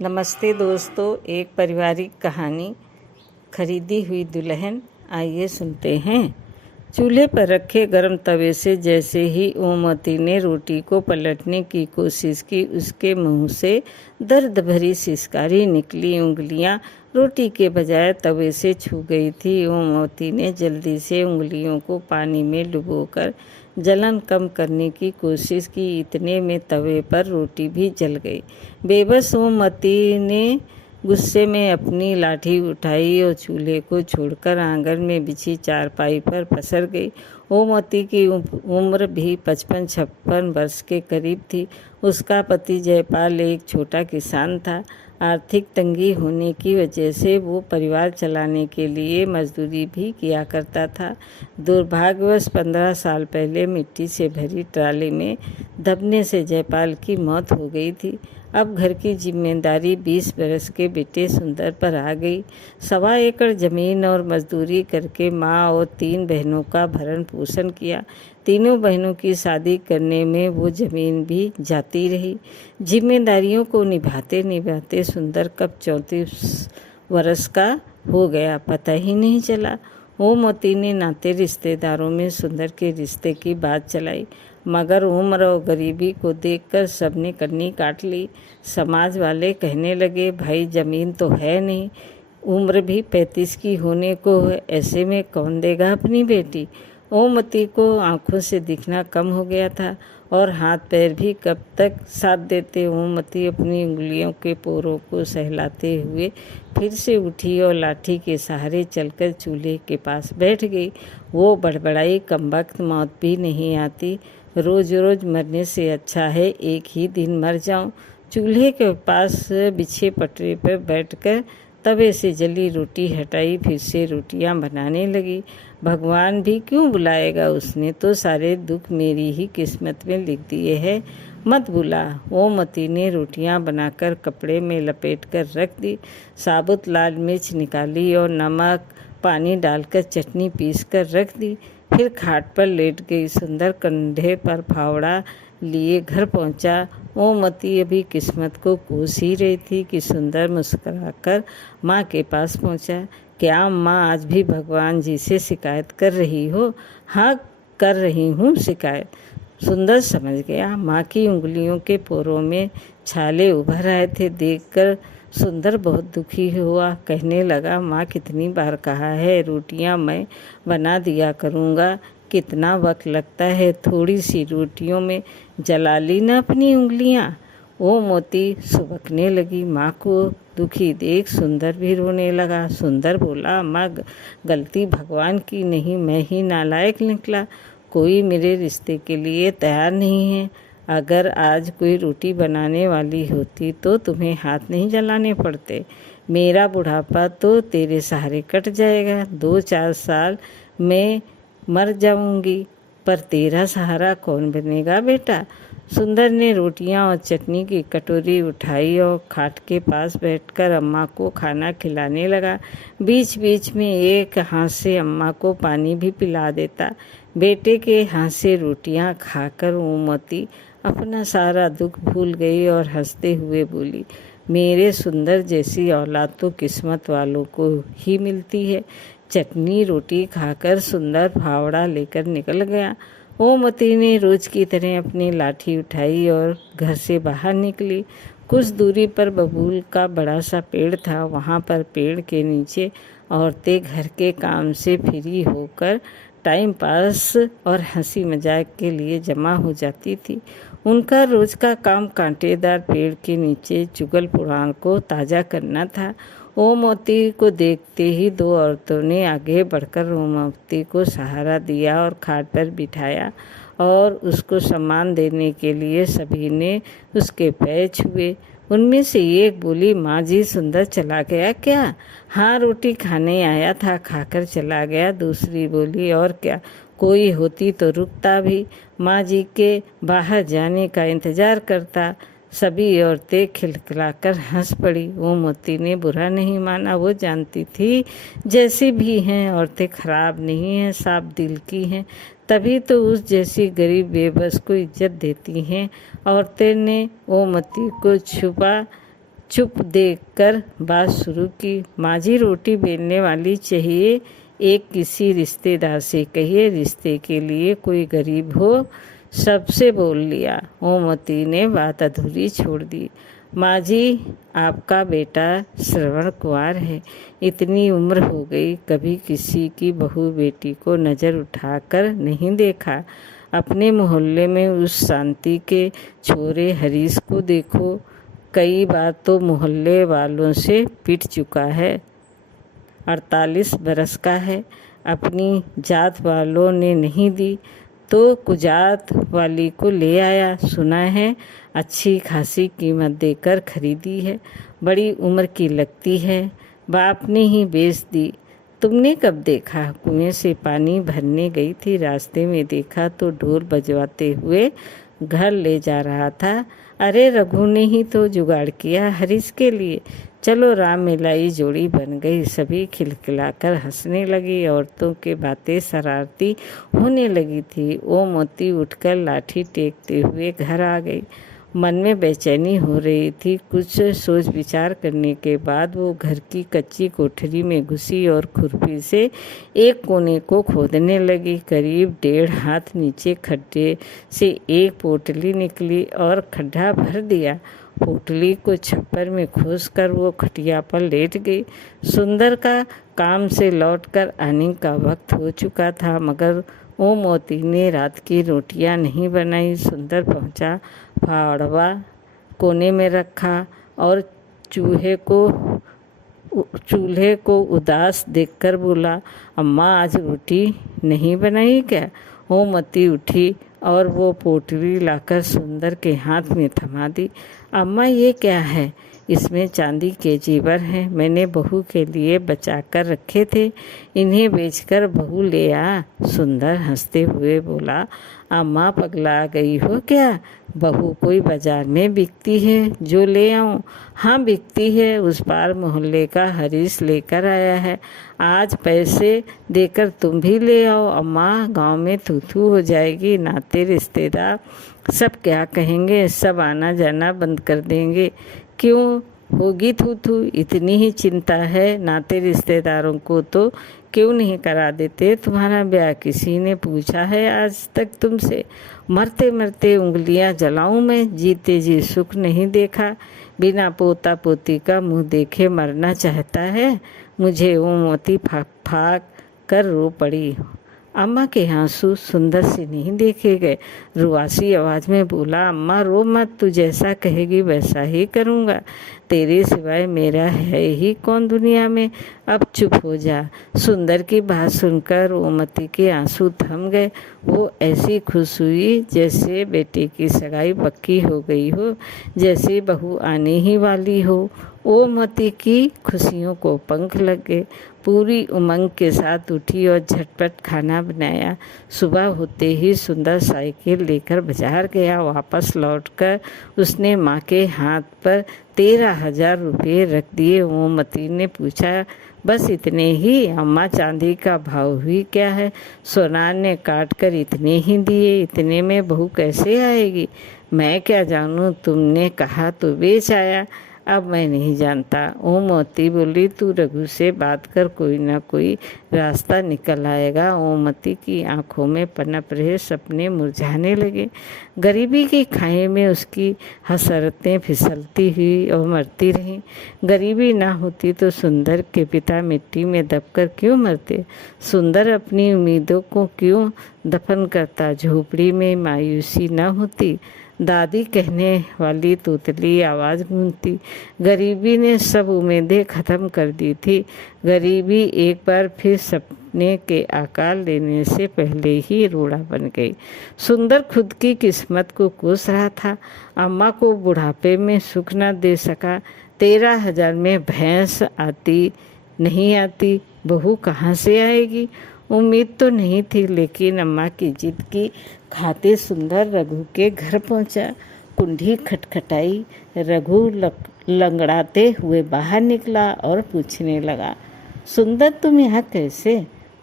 नमस्ते दोस्तों, एक पारिवारिक कहानी खरीदी हुई दुल्हन। आइए सुनते हैं। चूल्हे पर रखे गर्म तवे से जैसे ही ओमवती ने रोटी को पलटने की कोशिश की, उसके मुंह से दर्द भरी सिसकारी निकली। उंगलियां रोटी के बजाय तवे से छू गई थी। ओमवती ने जल्दी से उंगलियों को पानी में डुबोकर जलन कम करने की कोशिश की। इतने में तवे पर रोटी भी जल गई। बेबस ओमवती ने गुस्से में अपनी लाठी उठाई और चूल्हे को छोड़कर आंगन में बिछी चारपाई पर पसर गई। ओमवती की उम्र भी 55-56 वर्ष के करीब थी। उसका पति जयपाल एक छोटा किसान था। आर्थिक तंगी होने की वजह से वो परिवार चलाने के लिए मजदूरी भी किया करता था। दुर्भाग्यवश 15 साल पहले मिट्टी से भरी ट्राली में दबने से जयपाल की मौत हो गई थी। अब घर की जिम्मेदारी 20 बरस के बेटे सुंदर पर आ गई। 1.25 एकड़ जमीन और मजदूरी करके माँ और 3 बहनों का भरण पोषण किया। तीनों बहनों की शादी करने में वो जमीन भी जाती रही। जिम्मेदारियों को निभाते निभाते सुंदर कब 34 वर्ष का हो गया, पता ही नहीं चला। ओमवती ने नाते रिश्तेदारों में सुंदर के रिश्ते की बात चलाई, मगर उम्र और गरीबी को देखकर सबने कन्नी काट ली। समाज वाले कहने लगे, भाई जमीन तो है नहीं, उम्र भी 35 की होने को है, ऐसे में कौन देगा अपनी बेटी। ओमवती को आंखों से दिखना कम हो गया था और हाथ पैर भी कब तक साथ देते। ओमवती अपनी उंगलियों के पोरों को सहलाते हुए फिर से उठी और लाठी के सहारे चलकर चूल्हे के पास बैठ गई। वो बड़बड़ाई, कमबख्त मौत भी नहीं आती, रोज रोज मरने से अच्छा है एक ही दिन मर जाऊं। चूल्हे के पास बिछे पटरे पर बैठकर तवे से जली रोटी हटाई, फिर से रोटियां बनाने लगी। भगवान भी क्यों बुलाएगा, उसने तो सारे दुख मेरी ही किस्मत में लिख दिए हैं, मत बुला। ओमवती ने रोटियां बनाकर कपड़े में लपेटकर रख दी, साबुत लाल मिर्च निकाली और नमक पानी डालकर चटनी पीसकर रख दी। फिर खाट पर लेट गई। सुंदर कंधे पर फावड़ा लिए घर पहुंचा। ओमवती अभी किस्मत को कोस ही रही थी कि सुंदर मुस्कुराकर माँ के पास पहुंचा। क्या माँ आज भी भगवान जी से शिकायत कर रही हो? हाँ, कर रही हूँ शिकायत। सुंदर समझ गया। माँ की उंगलियों के पोरों में छाले उभर आए थे। देखकर सुंदर बहुत दुखी हुआ। कहने लगा, माँ कितनी बार कहा है रोटियां मैं बना दिया करूँगा, कितना वक्त लगता है, थोड़ी सी रोटियों में जला ली ना अपनी उंगलियां। ओमवती सुबकने लगी। माँ को दुखी देख सुंदर भी रोने लगा। सुंदर बोला, माँ गलती भगवान की नहीं, मैं ही नालायक निकला। कोई मेरे रिश्ते के लिए तैयार नहीं है। अगर आज कोई रोटी बनाने वाली होती तो तुम्हें हाथ नहीं जलाने पड़ते। मेरा बुढ़ापा तो तेरे सहारे कट जाएगा। 2-4 साल में मर जाऊंगी, पर तेरा सहारा कौन बनेगा बेटा। सुंदर ने रोटियां और चटनी की कटोरी उठाई और खाट के पास बैठकर अम्मा को खाना खिलाने लगा। बीच बीच में एक हाथ से अम्मा को पानी भी पिला देता। बेटे के हाथ से रोटियां खाकर ओमवती अपना सारा दुख भूल गई और हंसते हुए बोली, मेरे सुंदर जैसी औलाद तो किस्मत वालों को ही मिलती है। चटनी रोटी खाकर सुंदर फावड़ा लेकर निकल गया। ओमवती ने रोज की तरह अपनी लाठी उठाई और घर से बाहर निकली। कुछ दूरी पर बबूल का बड़ा सा पेड़ था। वहाँ पर पेड़ के नीचे औरतें घर के काम से फ्री होकर टाइम पास और हंसी मजाक के लिए जमा हो जाती थी। उनका रोज का काम कांटेदार पेड़ के नीचे चुगल पुराण को ताज़ा करना था। ओमवती को देखते ही 2 औरतों ने आगे बढ़कर ओमवती को सहारा दिया और खाट पर बिठाया और उसको सम्मान देने के लिए सभी ने उसके पैर छुए। उनमें से एक बोली, माँ जी सुंदर चला गया क्या? हाँ, रोटी खाने आया था, खाकर चला गया। दूसरी बोली, और क्या, कोई होती तो रुकता भी, माँ जी के बाहर जाने का इंतजार करता। सभी औरतें खिलखिलाकर हंस पड़ी। ओमवती ने बुरा नहीं माना। वो जानती थी जैसी भी हैं औरतें खराब नहीं हैं, साफ दिल की हैं, तभी तो उस जैसी गरीब बेबस को इज्जत देती हैं। औरतें ने ओमवती को छुपा चुप देखकर बात शुरू की। माँ जी, रोटी बेलने वाली चाहिए, एक किसी रिश्तेदार से कहिए, रिश्ते के लिए कोई गरीब हो। सबसे बोल लिया। ओमवती ने बात अधूरी छोड़ दी। माँ जी, आपका बेटा श्रवण कुंवर है, इतनी उम्र हो गई, कभी किसी की बहू बेटी को नज़र उठाकर नहीं देखा। अपने मोहल्ले में उस शांति के छोरे हरीश को देखो, कई बार तो मोहल्ले वालों से पिट चुका है। 48 बरस का है, अपनी जात वालों ने नहीं दी तो कुजात वाली को ले आया। सुना है अच्छी खासी कीमत देकर खरीदी है, बड़ी उम्र की लगती है, बाप ने ही बेच दी। तुमने कब देखा? कुएं से पानी भरने गई थी, रास्ते में देखा तो ढोल बजवाते हुए घर ले जा रहा था। अरे रघु ने ही तो जुगाड़ किया हरीश के लिए। चलो राम मिलाई जोड़ी बन गई। सभी खिलखिलाकर हंसने लगी। औरतों की बातें शरारती होने लगी थी। ओमवती उठकर लाठी टेकते हुए घर आ गई। मन में बेचैनी हो रही थी। कुछ सोच विचार करने के बाद वो घर की कच्ची कोठरी में घुसी और खुरपी से एक कोने को खोदने लगी। करीब 1.5 हाथ नीचे खड्डे से एक पोटली निकली और खड्डा भर दिया। पोटली को छप्पर में खोसकर वो खटिया पर लेट गई। सुंदर का काम से लौटकर आने का वक्त हो चुका था, मगर ओमवती ने रात की रोटियां नहीं बनाई। सुंदर पहुंचा, फावड़ा कोने में रखा और चूल्हे को उदास देखकर बोला, अम्मा आज रोटी नहीं बनाई क्या? ओमवती उठी और वो पोटली लाकर सुंदर के हाथ में थमा दी। अम्मा ये क्या है? इसमें चांदी के जेवर हैं, मैंने बहू के लिए बचा कर रखे थे, इन्हें बेचकर बहू ले आ। सुंदर हंसते हुए बोला, अम्मा पगला गई हो क्या? बहू कोई बाजार में बिकती है जो ले आऊं? हाँ बिकती है, उस पार मोहल्ले का हरीश लेकर आया है, आज पैसे देकर तुम भी ले आओ। अम्मा गांव में थू थू हो जाएगी, नाते रिश्तेदार सब क्या कहेंगे, सब आना जाना बंद कर देंगे। क्यों होगी थू थू? इतनी ही चिंता है नाते रिश्तेदारों को तो क्यों नहीं करा देते तुम्हारा ब्याह? किसी ने पूछा है आज तक तुमसे? मरते मरते उंगलियां जलाऊं मैं, जीते जी सुख नहीं देखा। बिना पोता पोती का मुंह देखे मरना चाहता है मुझे। ओमवती फाक फाक कर रो पड़ी। अम्मा के आंसू सुंदर से नहीं देखे गए। रुआसी आवाज़ में बोला, अम्मा रो मत, तू जैसा कहेगी वैसा ही करूँगा, तेरे सिवाय मेरा है ही कौन दुनिया में। अब चुप हो जा। सुंदर की बात सुनकर ओमवती के आंसू थम गए। वो ऐसी खुश हुई जैसे बेटे की सगाई पक्की हो गई हो, जैसे बहू आने ही वाली हो। ओमवती की खुशियों को पंख लग गए। पूरी उमंग के साथ उठी और झटपट खाना बनाया। सुबह होते ही सुंदर साइकिल लेकर बाजार गया। वापस लौटकर उसने माँ के हाथ पर 13,000 रुपये रख दिए। ओमवती ने पूछा, बस इतने ही? अम्मा चांदी का भाव हुई क्या है? सोनार ने काट कर इतने ही दिए। इतने में बहू कैसे आएगी? मैं क्या जानूँ, तुमने कहा तो बेच आया, अब मैं नहीं जानता। ओमवती बोली, तू रघु से बात कर, कोई ना कोई रास्ता निकल आएगा। ओमवती की आंखों में पनप रहे सपने मुरझाने लगे। गरीबी की खाई में उसकी हसरतें फिसलती हुई और मरती रहीं। गरीबी ना होती तो सुंदर के पिता मिट्टी में दबकर क्यों मरते? सुंदर अपनी उम्मीदों को क्यों दफन करता? झोपड़ी में मायूसी न होती? दादी कहने वाली तोतली आवाज़ गूंजती। गरीबी ने सब उम्मीदें ख़त्म कर दी थी। गरीबी एक बार फिर सपने के आकार लेने से पहले ही रोड़ा बन गई। सुंदर खुद की किस्मत को कोस रहा था। अम्मा को बुढ़ापे में सुख न दे सका। 13,000 में भैंस आती नहीं आती, बहू कहाँ से आएगी? उम्मीद तो नहीं थी, लेकिन अम्मा की जिद की खाते सुंदर रघु के घर पहुंचा। कुंडी खटखटाई। रघु लंगड़ाते हुए बाहर निकला और पूछने लगा, सुंदर तुम यहाँ कैसे?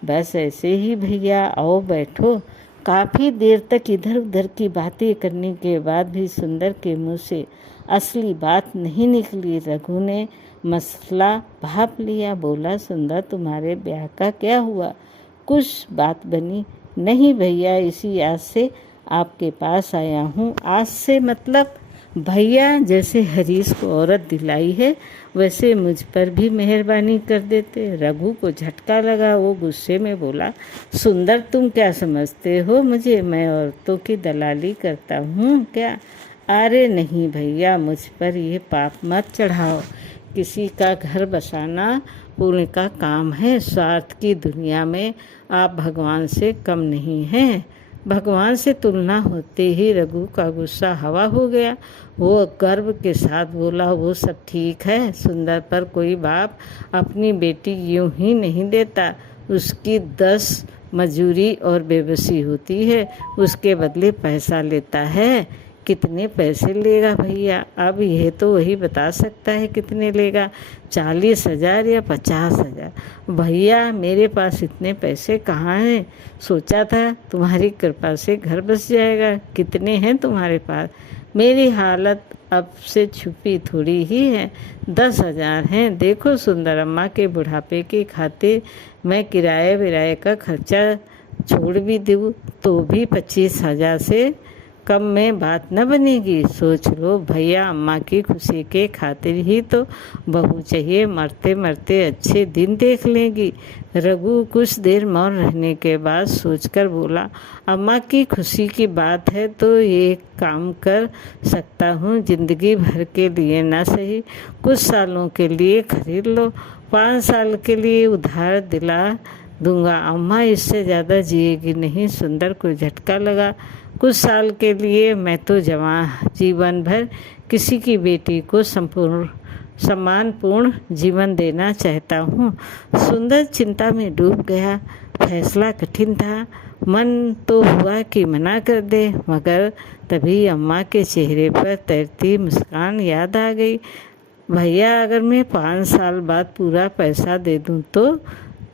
बस ऐसे ही भैया, आओ बैठो। काफ़ी देर तक इधर उधर की बातें करने के बाद भी सुंदर के मुंह से असली बात नहीं निकली। रघु ने मसला भाप लिया, बोला, सुंदर तुम्हारे ब्याह का क्या हुआ? कुछ बात बनी? नहीं भैया, इसी आस से आपके पास आया हूँ। आस से मतलब भैया, जैसे हरीश को औरत दिलाई है वैसे मुझ पर भी मेहरबानी कर देते। रघु को झटका लगा, वो गुस्से में बोला, सुंदर तुम क्या समझते हो मुझे? मैं औरतों की दलाली करता हूँ क्या? अरे नहीं भैया, मुझ पर ये पाप मत चढ़ाओ। किसी का घर बसाना पुण्य का काम है। स्वार्थ की दुनिया में आप भगवान से कम नहीं हैं। भगवान से तुलना होते ही रघु का गुस्सा हवा हो गया। वो गर्व के साथ बोला, वो सब ठीक है, सुंदर पर कोई बाप अपनी बेटी यूं ही नहीं देता। उसकी 10 मजूरी और बेबसी होती है, उसके बदले पैसा लेता है। कितने पैसे लेगा भैया? अब यह तो वही बता सकता है कितने लेगा, 40,000 या 50,000। भैया, मेरे पास इतने पैसे कहाँ हैं? सोचा था तुम्हारी कृपा से घर बस जाएगा। कितने हैं तुम्हारे पास? मेरी हालत अब से छुपी थोड़ी ही है, 10,000 हैं। देखो सुंदर, अम्मा के बुढ़ापे के खातिर मैं किराए विराए का खर्चा छोड़ भी दूँ तो भी 25,000 से कम में बात न बनेगी। सोच लो भैया, अम्मा की खुशी के खातिर ही तो बहू चाहिए। मरते मरते अच्छे दिन देख लेंगी। रघु कुछ देर मौन रहने के बाद सोचकर बोला, अम्मा की खुशी की बात है तो ये काम कर सकता हूँ। जिंदगी भर के लिए ना सही, कुछ सालों के लिए खरीद लो। 5 साल के लिए उधार दिला दूंगा। अम्मा इससे ज़्यादा जिएगी नहीं। सुंदर को झटका लगा। कुछ साल के लिए? मैं तो जीवन भर किसी की बेटी को सम्मानपूर्ण जीवन देना चाहता हूँ। सुंदर चिंता में डूब गया। फैसला कठिन था। मन तो हुआ कि मना कर दे, मगर तभी अम्मा के चेहरे पर तैरती मुस्कान याद आ गई। भैया, अगर मैं 5 साल बाद पूरा पैसा दे दूँ तो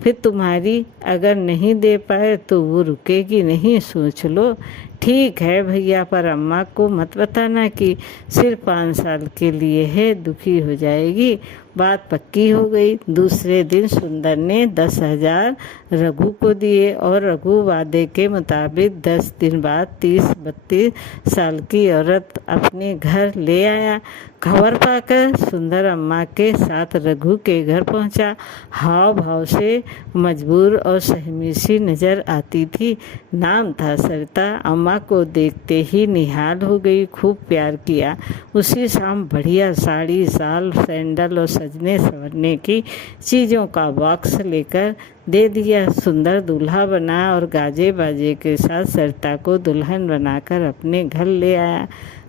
फिर तुम्हारी, अगर नहीं दे पाए तो वो रुकेगी नहीं। सोच लो। ठीक है भैया, पर अम्मा को मत बताना कि सिर्फ 5 साल के लिए है, दुखी हो जाएगी। बात पक्की हो गई। दूसरे दिन सुंदर ने 10,000 रघु को दिए और रघु वादे के मुताबिक 10 दिन बाद 30-32 साल की औरत अपने घर ले आया। खबर पाकर सुंदर अम्मा के साथ रघु के घर पहुंचा। हाव भाव से मजबूर और सहमी सी नजर आती थी। नाम था सरिता। अम्मा को देखते ही निहाल हो गई। खूब प्यार किया। उसी शाम बढ़िया साड़ी, साल, सैंडल और सजने संवरने की चीज़ों का बॉक्स लेकर दे दिया। सुंदर दूल्हा बना और गाजे बाजे के साथ सरिता को दुल्हन बनाकर अपने घर ले आया।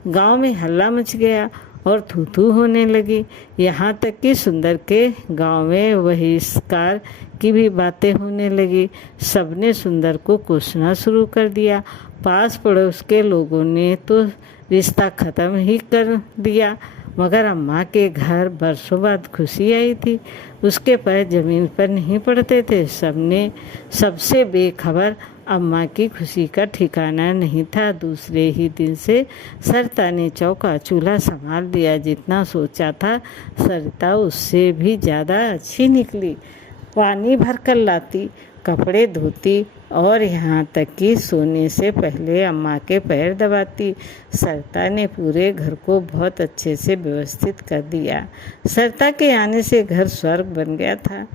गांव में हल्ला मच गया और थू थू होने लगी। यहाँ तक कि सुंदर के गांव में बहिष्कार की भी बातें होने लगी। सबने सुंदर को कोसना शुरू कर दिया। पास पड़ोस के लोगों ने तो रिश्ता ख़त्म ही कर दिया, मगर अम्मा के घर बरसों बाद खुशी आई थी। उसके पैर जमीन पर नहीं पड़ते थे। सबसे बेखबर अम्मा की खुशी का ठिकाना नहीं था। दूसरे ही दिन से सरिता ने चौका चूल्हा संभाल लिया। जितना सोचा था सरिता उससे भी ज़्यादा अच्छी निकली। पानी भर कर लाती, कपड़े धोती और यहाँ तक कि सोने से पहले अम्मा के पैर दबाती। सरिता ने पूरे घर को बहुत अच्छे से व्यवस्थित कर दिया। सरिता के आने से घर स्वर्ग बन गया था।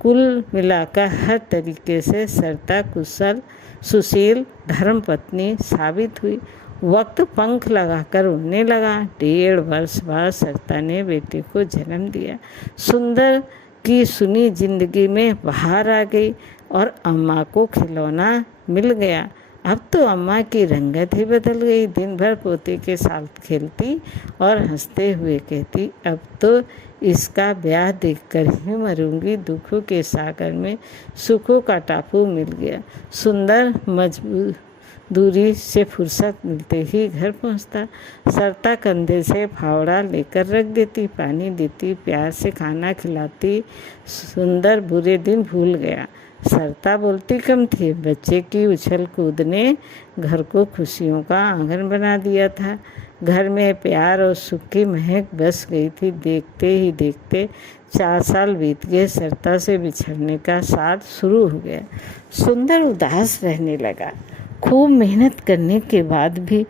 कुल मिलाकर हर तरीके से सरिता कुशल, सुशील धर्मपत्नी साबित हुई। वक्त पंख लगाकर उड़ने लगा। 1.5 वर्ष बाद सरिता ने बेटे को जन्म दिया। सुंदर की सुनी जिंदगी में बहार आ गई और अम्मा को खिलौना मिल गया। अब तो अम्मा की रंगत ही बदल गई। दिन भर पोते के साथ खेलती और हंसते हुए कहती, अब तो इसका ब्याह देखकर ही मरूंगी। दुखों के सागर में सुखों का टापू मिल गया। सुंदर मजदूरी से फुर्सत मिलते ही घर पहुंचता। सरिता कंधे से फावड़ा लेकर रख देती, पानी देती, प्यार से खाना खिलाती। सुंदर बुरे दिन भूल गया। सरिता बोलती कम थी। बच्चे की उछल कूद ने घर को खुशियों का आंगन बना दिया था। घर में प्यार और सुख की महक बस गई थी। देखते ही देखते 4 साल बीत गए। सरिता से बिछड़ने का साथ शुरू हो गया। सुंदर उदास रहने लगा। खूब मेहनत करने के बाद भी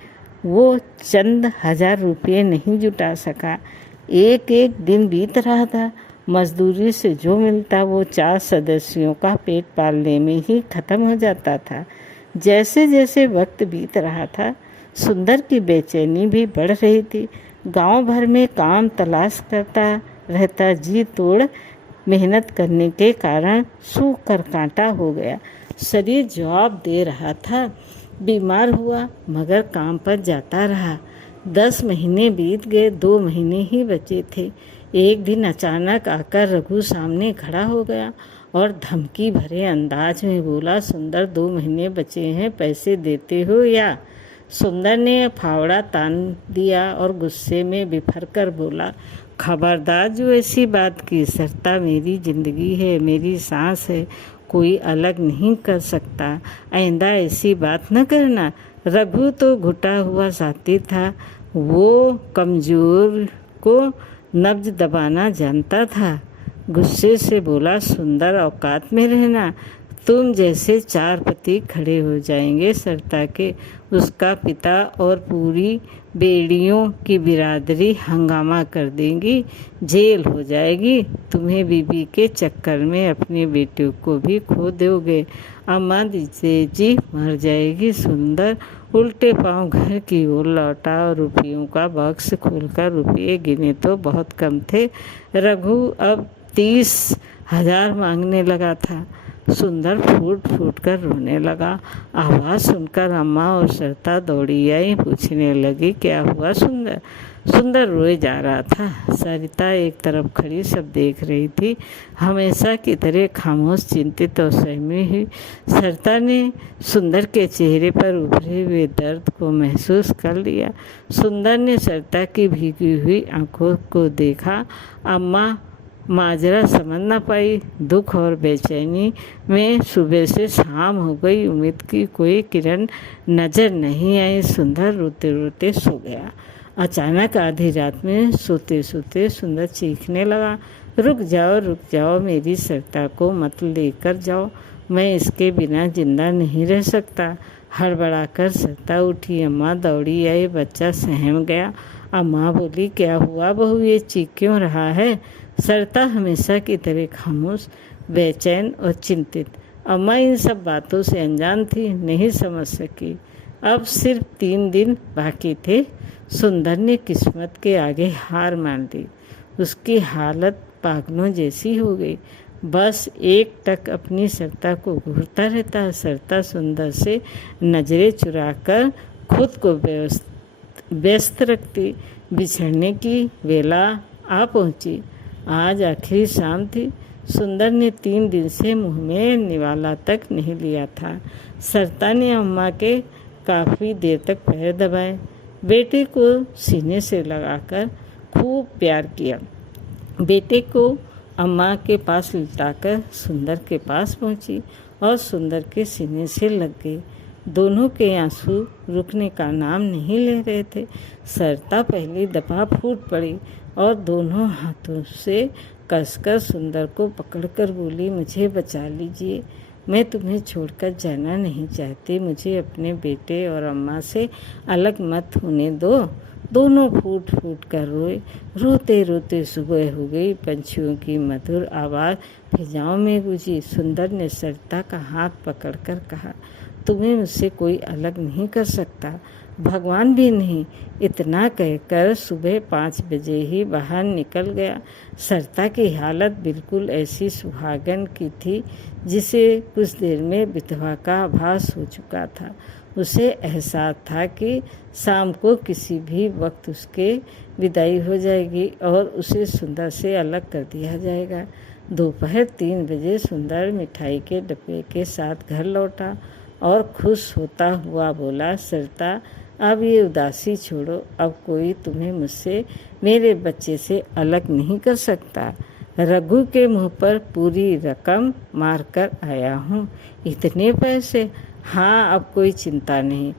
वो चंद 1000 रुपये नहीं जुटा सका। एक एक दिन बीत रहा था। मजदूरी से जो मिलता वो 4 सदस्यों का पेट पालने में ही खत्म हो जाता था। जैसे जैसे वक्त बीत रहा था, सुंदर की बेचैनी भी बढ़ रही थी। गांव भर में काम तलाश करता रहता। जी तोड़ मेहनत करने के कारण सूख कर कांटा हो गया। शरीर जवाब दे रहा था। बीमार हुआ मगर काम पर जाता रहा। 10 महीने बीत गए। 2 महीने ही बचे थे। एक दिन अचानक आकर रघु सामने खड़ा हो गया और धमकी भरे अंदाज में बोला, सुंदर 2 महीने बचे हैं, पैसे देते हो या? सुंदर ने फावड़ा तान दिया और गुस्से में बिफर कर बोला, खबरदार जो ऐसी बात की। सरिता मेरी जिंदगी है, मेरी सांस है, कोई अलग नहीं कर सकता। आइंदा ऐसी बात न करना। रघु तो घुटा हुआ साथी था। वो कमजोर को नब्ज दबाना जानता था। गुस्से से बोला, सुंदर औकात में रहना, तुम जैसे 4 पति खड़े हो जाएंगे सरिता के। उसका पिता और पूरी बेड़ियों की बिरादरी हंगामा कर देंगी, जेल हो जाएगी। तुम्हें बीबी के चक्कर में अपने बेटे को भी खो दोगे। अम्मा जी मर जाएगी। सुंदर उल्टे पांव घर की ओर लौटा और रुपयों का बॉक्स खोलकर रुपये गिने तो बहुत कम थे। रघु अब 30,000 मांगने लगा था। सुंदर फूट फूट कर रोने लगा। आवाज़ सुनकर अम्मा और सरिता दौड़ी आई। पूछने लगी, क्या हुआ सुंदर? सुंदर रोए जा रहा था। सरिता एक तरफ खड़ी सब देख रही थी, हमेशा की तरह खामोश, चिंतित और सहमी हुई। सरिता ने सुंदर के चेहरे पर उभरे हुए दर्द को महसूस कर लिया। सुंदर ने सरिता की भीगी हुई आंखों को देखा। अम्मा माजरा समझ न पाई। दुख और बेचैनी में सुबह से शाम हो गई। उम्मीद की कोई किरण नजर नहीं आई। सुंदर रोते रोते सो गया। अचानक आधी रात में सोते सोते सुंदर चीखने लगा, रुक जाओ, मेरी सरिता को मत लेकर जाओ, मैं इसके बिना जिंदा नहीं रह सकता। हड़बड़ाकर सरिता उठी। अम्मा दौड़ी आई। बच्चा सहम गया। अम्मा बोली, क्या हुआ बहू, ये चीख क्यों रहा है? सरिता हमेशा की तरह खामोश, बेचैन और चिंतित। अम्मा इन सब बातों से अनजान थी, नहीं समझ सकी। अब सिर्फ 3 दिन बाकी थे। सुंदर ने किस्मत के आगे हार मान ली। उसकी हालत पागलों जैसी हो गई। बस एक टक अपनी सरिता को घूरता रहता। सरिता सुंदर से नजरें चुराकर खुद को व्यस्त रखती। बिछड़ने की वेला आ पहुंची। आज आखिरी शाम थी। सुंदर ने 3 दिन से मुंह में निवाला तक नहीं लिया था। सरिता ने अम्मा के काफ़ी देर तक पैर दबाए। बेटे को सीने से लगाकर खूब प्यार किया। बेटे को अम्मा के पास लिटाकर सुंदर के पास पहुंची और सुंदर के सीने से लग गई। दोनों के आंसू रुकने का नाम नहीं ले रहे थे। सरिता पहली दफा फूट पड़ी और दोनों हाथों से कसकर सुंदर को पकड़कर बोली, मुझे बचा लीजिए, मैं तुम्हें छोड़कर जाना नहीं चाहती, मुझे अपने बेटे और अम्मा से अलग मत होने दो। दोनों फूट फूट कर रोए। रोते रोते सुबह हो गई। पंछियों की मधुर आवाज़ फिजाओं में गूंजी। सुंदर ने सरिता का हाथ पकड़कर कहा, तुम्हें मुझसे कोई अलग नहीं कर सकता, भगवान भी नहीं। इतना कहकर सुबह 5 बजे ही बाहर निकल गया। सरिता की हालत बिल्कुल ऐसी सुहागन की थी जिसे कुछ देर में विधवा का आभास हो चुका था। उसे एहसास था कि शाम को किसी भी वक्त उसके विदाई हो जाएगी और उसे सुंदर से अलग कर दिया जाएगा। दोपहर 3 बजे सुंदर मिठाई के डब्बे के साथ घर लौटा और खुश होता हुआ बोला, सरिता अब ये उदासी छोड़ो, अब कोई तुम्हें मुझसे, मेरे बच्चे से अलग नहीं कर सकता। रघु के मुंह पर पूरी रकम मार कर आया हूँ। इतने पैसे? हाँ, अब कोई चिंता नहीं,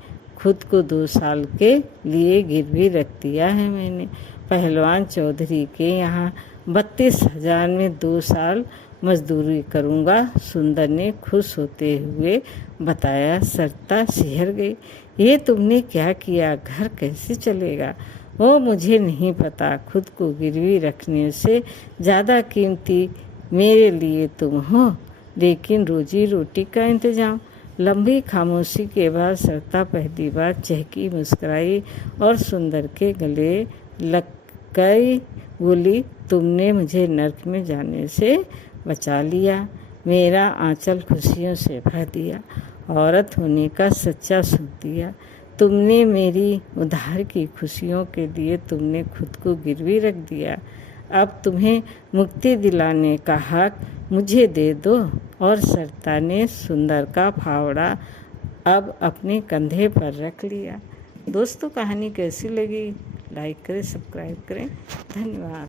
खुद को 2 साल के लिए गिरवी रख दिया है मैंने। पहलवान चौधरी के यहाँ 32,000 में 2 साल मजदूरी करूँगा, सुंदर ने खुश होते हुए बताया। सरिता सिहर गई। ये तुमने क्या किया? घर कैसे चलेगा? वो मुझे नहीं पता। खुद को गिरवी रखने से ज़्यादा कीमती मेरे लिए तुम हो, लेकिन रोजी रोटी का इंतजाम। लंबी खामोशी के बाद सरिता पहली बार चहकी, मुस्कुराई और सुंदर के गले लग गई। बोली, तुमने मुझे नर्क में जाने से बचा लिया, मेरा आंचल खुशियों से भर दिया, औरत होने का सच्चा सुख दिया। तुमने मेरी उधार की खुशियों के लिए तुमने खुद को गिरवी रख दिया। अब तुम्हें मुक्ति दिलाने का हक मुझे दे दो। और सरिता ने सुंदर का फावड़ा अब अपने कंधे पर रख लिया। दोस्तों, कहानी कैसी लगी? लाइक करें, सब्सक्राइब करें। धन्यवाद।